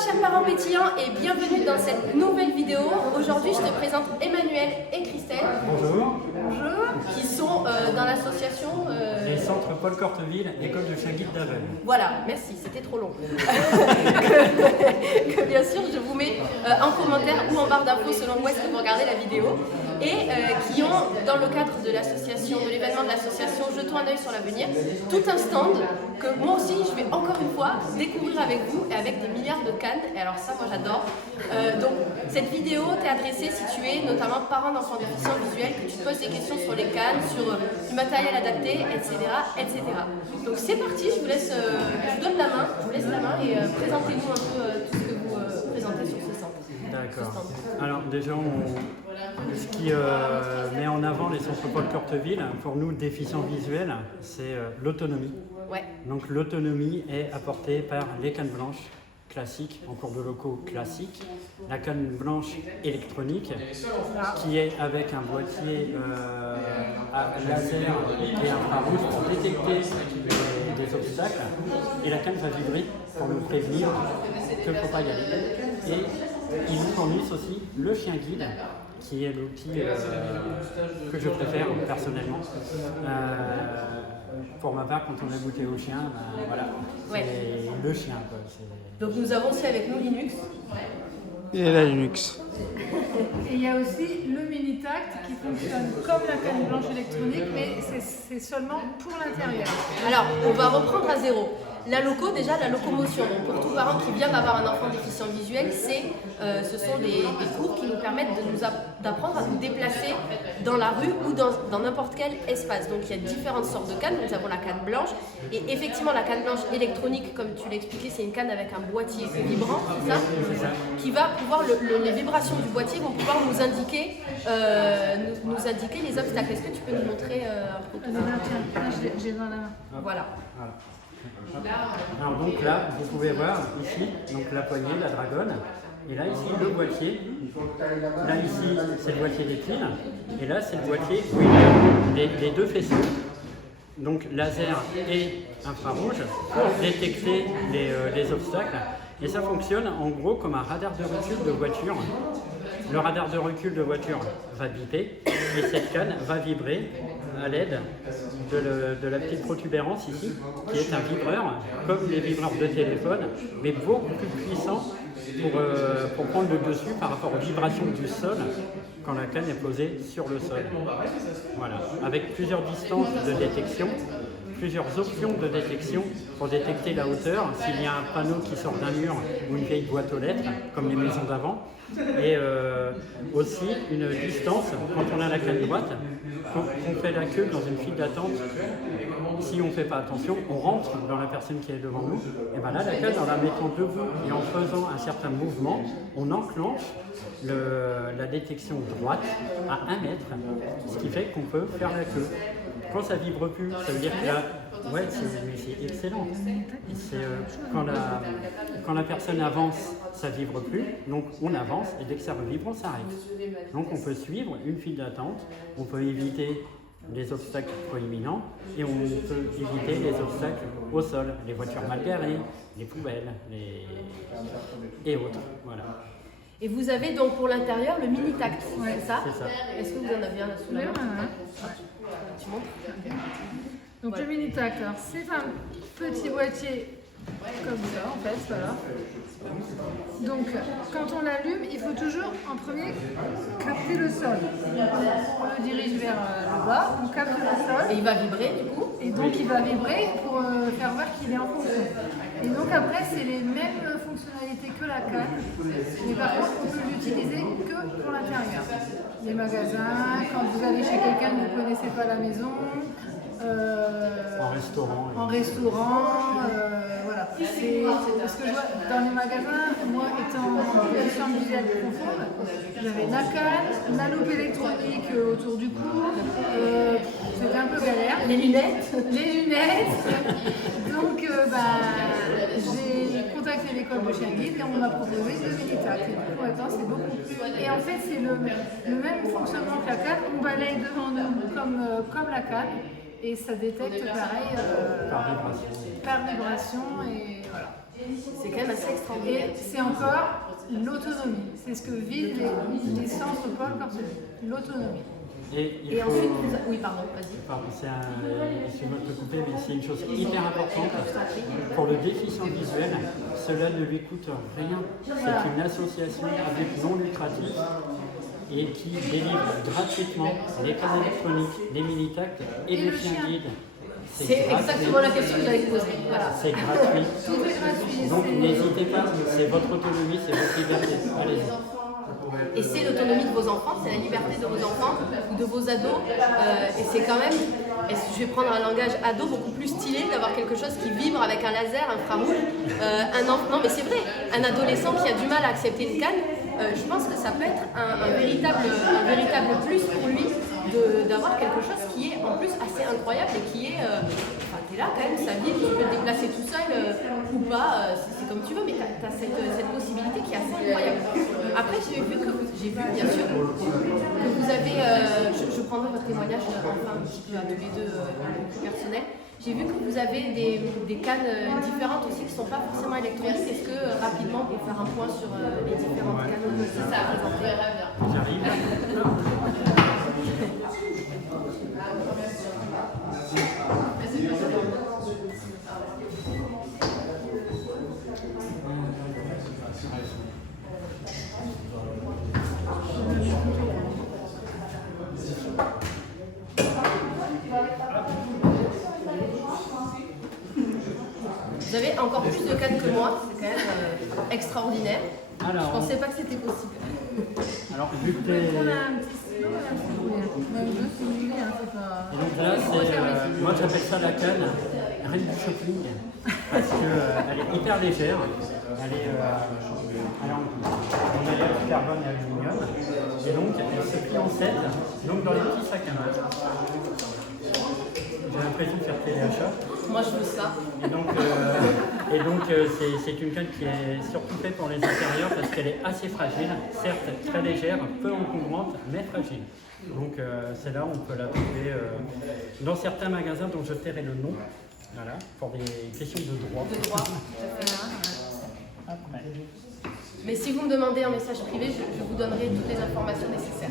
chers parents pétillants et bienvenue dans cette nouvelle vidéo. Aujourd'hui je te présente Emmanuel et Christelle. Bonjour. Bonjour. Qui sont dans l'association... Les centres Paul Corteville, école de chien guide d'Aveugle. Voilà, merci, c'était trop long. que bien sûr je vous mets en commentaire ou en barre d'infos selon où est-ce que vous regardez la vidéo. Et qui ont, dans le cadre de l'association, de l'événement de l'association Jetons un œil sur l'avenir, tout un stand que moi aussi je vais encore une fois découvrir avec vous et avec des milliards de cannes. Et alors ça, moi j'adore. Donc cette vidéo t'est adressée si tu es notamment parent d'enfants déficients visuels, que tu te poses des questions sur les cannes, sur du matériel adapté, etc. etc. Donc c'est parti, je vous laisse, je vous donne la main, je vous laisse la main et présentez-nous un peu tout ce que vous présentez sur ce centre. D'accord. Alors déjà, ce qui met en avant les centres Paul Corteville, pour nous déficients visuels, c'est l'autonomie. Ouais. Donc l'autonomie est apportée par les cannes blanches classiques, en cours de locaux classiques, la canne blanche électronique qui est avec un boîtier à laser et infrarouge pour détecter des obstacles, et la canne va vibrer pour nous prévenir qu'il ne faut pas y aller. Et ils nous fournissent aussi le chien guide, qui est l'outil que je préfère personnellement. Pour ma part, quand on a goûté au chien, voilà, c'est le chien. Quoi. Donc nous avons aussi avec nous Linux. Et la Linux. Et il y a aussi le mini-tact qui fonctionne comme la canne blanche électronique, mais c'est seulement pour l'intérieur. Alors, on va reprendre à zéro. La loco, déjà, la locomotion. Donc, pour tout parent qui vient d'avoir un enfant déficient visuel, ce sont des cours qui nous permettent d'apprendre à nous déplacer dans la rue ou dans n'importe quel espace. Donc, il y a différentes sortes de cannes. Nous avons la canne blanche. Et effectivement, la canne blanche électronique, comme tu l'expliquais, c'est une canne avec un boîtier vibrant, c'est ça ? Qui va pouvoir, les vibrations du boîtier vont pouvoir nous indiquer, nous indiquer les obstacles. Est-ce que tu peux nous montrer un peu tout ça ? J'ai dans la main. Voilà. Alors donc là, vous pouvez voir ici donc la poignée, la dragonne, et là ici le boîtier. Là ici c'est le boîtier des piles, et là c'est le boîtier où il y a les deux faisceaux, donc laser et infrarouge, pour détecter les obstacles. Et ça fonctionne en gros comme un radar de recul de voiture. Le radar de recul de voiture va biper et cette canne va vibrer à l'aide de la petite protubérance ici, qui est un vibreur, comme les vibreurs de téléphone, mais beaucoup plus puissant pour prendre le dessus par rapport aux vibrations du sol quand la canne est posée sur le sol. Voilà, avec plusieurs distances de détection, plusieurs options de détection pour détecter la hauteur, s'il y a un panneau qui sort d'un mur ou une vieille boîte aux lettres, comme les maisons d'avant, et aussi une distance, quand on a la canne droite, quand on fait la queue dans une file d'attente, si on ne fait pas attention, on rentre dans la personne qui est devant nous, et bien là, la canne, en la mettant debout et en faisant un certain mouvement, on enclenche la détection droite à 1 mètre, ce qui fait qu'on peut faire la queue. Quand ça vibre plus, ça veut dire que là, ouais, c'est excellent. Quand la personne avance, ça vibre plus, donc on avance et dès que ça vibre, on s'arrête. Donc on peut suivre une file d'attente, on peut éviter les obstacles proéminents et on peut éviter les obstacles au sol, les voitures mal garées, les poubelles et autres. Voilà. Et vous avez donc pour l'intérieur le mini-tact, c'est ça ? C'est ça. Est-ce que vous en avez un là sous la main ? Tu montres ? Donc le mini-tact, alors c'est un petit boîtier comme ça en fait, voilà. Donc quand on l'allume, il faut toujours en premier capter le sol. On le dirige vers le bas, on capte le sol. Et il va vibrer du coup ? Et donc il va vibrer pour faire voir qu'il est en fonction. Et donc après c'est les mêmes fonctionnalités que la canne, mais par contre on peut l'utiliser que pour l'intérieur. Les magasins, quand vous allez chez quelqu'un que vous ne connaissez pas la maison, En restaurant. en restaurant, voilà. C'est parce que je vois dans les magasins, moi étant en déficience visuelle profonde, j'avais la canne, la loupe électronique autour du cou, c'était un peu galère. Les lunettes ? Les lunettes. Donc j'ai contacté l'école de chien guide et on m'a proposé le mini-tact. Et du coup maintenant c'est beaucoup plus. Et en fait c'est le même fonctionnement que la canne, on balaye devant nous comme la canne. Et ça détecte pareil Par vibration. par vibration et voilà. C'est quand même assez extraordinaire. Et c'est encore l'autonomie. C'est ce que vivent les centres Paul Courtelet. L'autonomie. Et ensuite, oui, pardon, vas-y. Pardon, excuse-moi de te couper, mais c'est une chose hyper importante. Pour le déficient visuel, cela ne lui coûte rien. C'est une association à but non lucratif et qui délivre gratuitement les cannes électroniques, les mini-tacts et les chiens guides. C'est exactement la question que j'allais te poser. Voilà. C'est gratuit. Tout est gratuit. Donc n'hésitez pas, c'est votre autonomie, c'est votre liberté. Allez-y. Et c'est l'autonomie de vos enfants, c'est la liberté de vos enfants ou de vos ados. Et c'est quand même, je vais prendre un langage ado beaucoup plus stylé, d'avoir quelque chose qui vibre avec un laser infrarouge. Non mais c'est vrai, un adolescent qui a du mal à accepter une canne, je pense que ça peut être un véritable plus pour lui d'avoir quelque chose qui est en plus assez incroyable et qui est... t'es là quand même, ça vibre, tu peux te déplacer tout seul ou pas, c'est comme tu veux, mais t'as cette possibilité qui est assez incroyable. Après, j'ai vu bien sûr que vous avez, je prendrai votre témoignage enfin un petit peu à tous les deux plus personnel. J'ai vu que vous avez des cannes différentes aussi qui ne sont pas forcément électroniques. Est-ce que rapidement on peut faire un point sur les différentes cannes que ça a présenté? J'arrive. Vous avez encore plus de cannes que moi, c'est quand même extraordinaire. Alors, je pensais pas que c'était possible. Alors, vu que t'es... On a un petit stylo, même deux si vous voulez, c'est pas... Et donc là, moi j'appelle ça la canne reine du shopping, parce qu'elle est hyper légère, elle est en alliage carbone et aluminium, et donc elle se plie en 7, donc dans les petits sacs à main. J'ai l'impression de faire téléachat. Moi je veux ça. Et donc c'est une canne qui est surtout faite pour les intérieurs parce qu'elle est assez fragile, certes très légère, peu encombrante, mais fragile. Donc celle-là, on peut la trouver dans certains magasins dont je tairai le nom, voilà, pour des questions de droit. De droit, Après. Mais si vous me demandez en message privé, je vous donnerai toutes les informations nécessaires.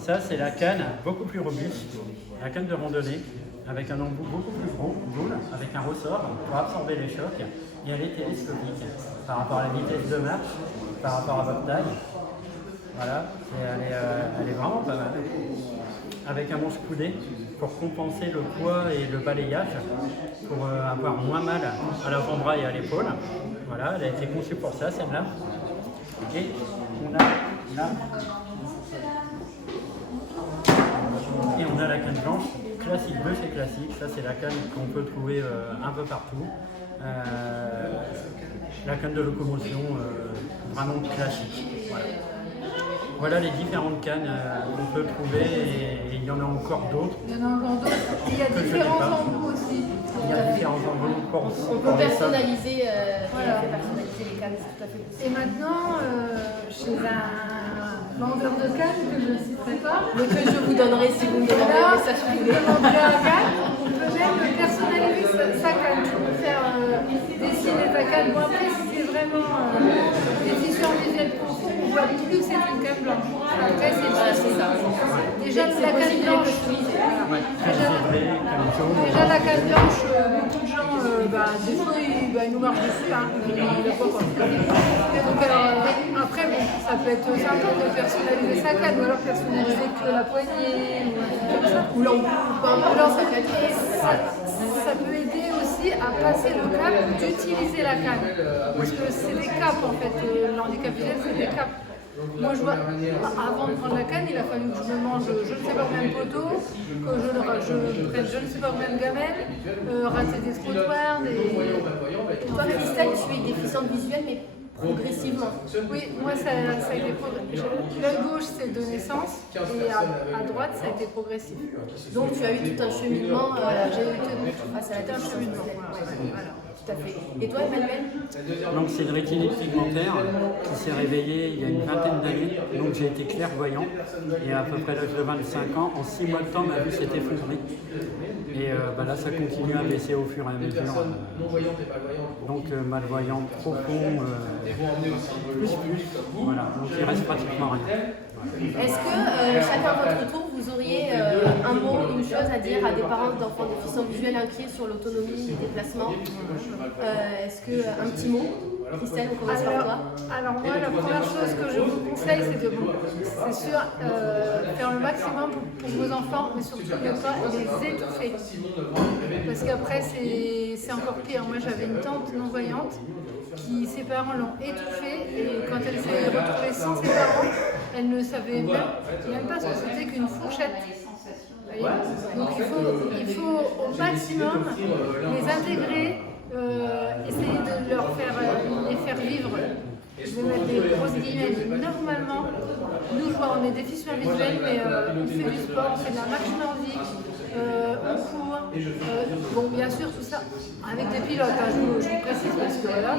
Ça, c'est la canne beaucoup plus robuste, la canne de randonnée, avec un embout beaucoup plus gros, boule, avec un ressort pour absorber les chocs, et elle est télescopique par rapport à la vitesse de marche, par rapport à votre taille. Voilà, et elle est vraiment pas mal. Avec un manche coudé pour compenser le poids et le balayage, pour avoir moins mal à l'avant-bras et à l'épaule. Voilà, elle a été conçue pour ça, celle-là. Et on a là. Et on a la canne blanche, classique de chez Classique. Ça, c'est la canne qu'on peut trouver un peu partout. La canne de locomotion, vraiment classique. Voilà les différentes cannes qu'on peut trouver et il y en a encore d'autres. Il y en a encore d'autres. Il y a différents embouts aussi. Il y a différents embouts pour On peut personnaliser, personnaliser les cannes, c'est tout à fait possible. Et maintenant, chez un vendeur de cannes que je ne citerai pas, Mais que je vous donnerai si vous me demandez un message privé. on peut même personnaliser sa canne. Tu peux faire dessiner ta canne. Bon, après, si c'est vraiment déficience visuelle profonde, on voit plus que c'est une canne blanche. Après, c'est ça. Déjà, la canne blanche. Déjà, la canne blanche, beaucoup de gens, des fois, ils nous marchent dessus. Donc, après, bon, ça peut être sympa de personnaliser sa canne, ou alors personnaliser que la poignée, ou un truc comme ça. Ou l'embout, ça peut être... Ça peut aider aussi à passer le cap d'utiliser la canne. Parce que c'est des caps en fait, l'handicap visuel c'est des caps. Moi je vois, avant de prendre la canne, il a fallu que je me mange je ne sais pas combien de poteaux, que je prenne je ne sais pas combien de gamelles, rater des trottoirs, Toi, Christelle, tu es déficiente visuelle, mais progressivement. Oui, moi ça a été progressif. L'œil gauche c'est de naissance et à droite ça a été progressif. Donc tu as eu tout un cheminement, J'ai eu face à la tout un cheminement. Voilà, tout à fait. Et toi, Emmanuel? Donc c'est une rétinite pigmentaire qui s'est réveillée il y a une vingtaine d'années. Donc j'ai été clairvoyant et à peu près l'âge de 25 ans, en 6 mois de temps ma vue s'est effondrée. Et là, ça continue à baisser au fur et à mesure. Donc malvoyant profond, plus. Voilà, donc il reste pratiquement rien. Est-ce que chacun à votre tour, vous auriez un mot, une chose à dire à des parents d'enfants déficients visuels inquiets sur l'autonomie, le déplacement? Est-ce que un petit mot? Christelle, on commence par toi. Alors moi, la première chose que je vous conseille, c'est sûr, faire le maximum pour vos enfants, mais surtout ne pas les étouffer. Parce qu'après, c'est encore pire. Moi, j'avais une tante non-voyante qui, ses parents l'ont étouffée, et quand elle s'est retrouvée sans ses parents, elle ne savait même pas ce que c'était qu'une fourchette. Vous voyez. Donc il faut au maximum les intégrer, essayer de les faire vivre. Je vais mettre des grosses guillemets. Normalement, nous, on est déficients visuels, mais on fait du sport, on fait de la marche nordique, on court. Bon, bien sûr, tout ça avec des pilotes, hein, je vous précise, parce que voilà.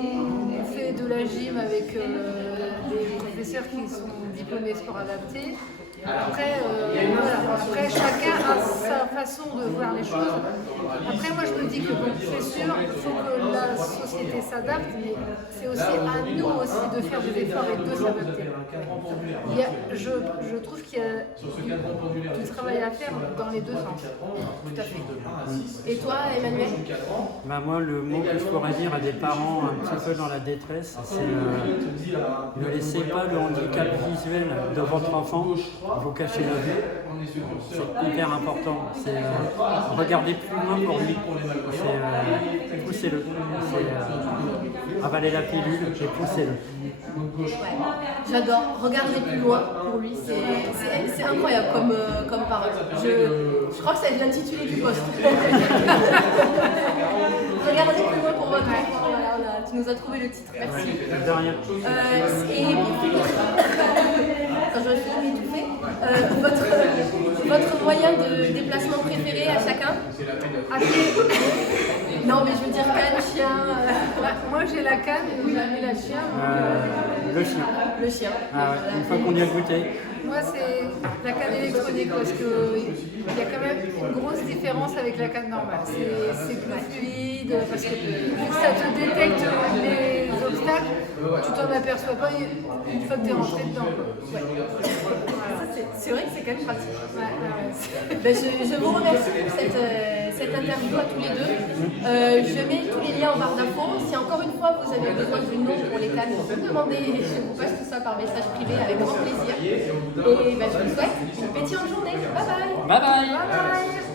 On fait de la gym avec des professeurs qui sont diplômés sport adapté. Après, après, chacun a sa façon de voir les choses. Après, moi, je me dis que bon, c'est sûr, il faut que la société s'adapte, mais c'est aussi à nous aussi de faire des efforts et de s'adapter. Je trouve qu'il y a du travail à faire dans les deux sens. Tout à fait. Et toi, Emmanuel? Moi, le mot que je pourrais dire à des parents un petit peu dans la détresse, c'est ne laissez pas le handicap visuel de votre enfant vous cacher la vue. C'est hyper important. C'est regarder plus loin pour lui. C'est poussez-le. C'est avaler la pilule et poussez-le. Ouais. J'adore. Regarder plus loin pour lui. C'est incroyable comme parole. Je crois que ça va être l'intitulé du poste. Regardez plus loin pour votre enfant. Voilà, tu nous as trouvé le titre. Merci. De rien. Et pour finir, quand j'aurais fini d'étouffer, votre moyen de déplacement préféré à chacun? À pied. Non, mais je veux dire canne, chien. Moi, j'ai la canne, vous avez la chien. Le chien. Le chien. Ah ouais, une fois qu'on y a goûté. Moi, c'est la canne électronique parce qu'il y a quand même une grosse différence avec la canne normale. C'est plus fluide parce que vu que ça te détecte les obstacles, tu t'en aperçois pas une fois que tu es rentré dedans. Ouais. C'est vrai que c'est quand même pratique. Je vous remercie pour cette interview à tous les deux. Je mets tous les liens en barre d'infos. Si encore une fois vous avez besoin du nom pour les cannes, vous demandez, je vous passe tout ça par message privé avec grand plaisir. Et je vous souhaite une pétillante journée. Bye bye. Bye bye. Bye bye.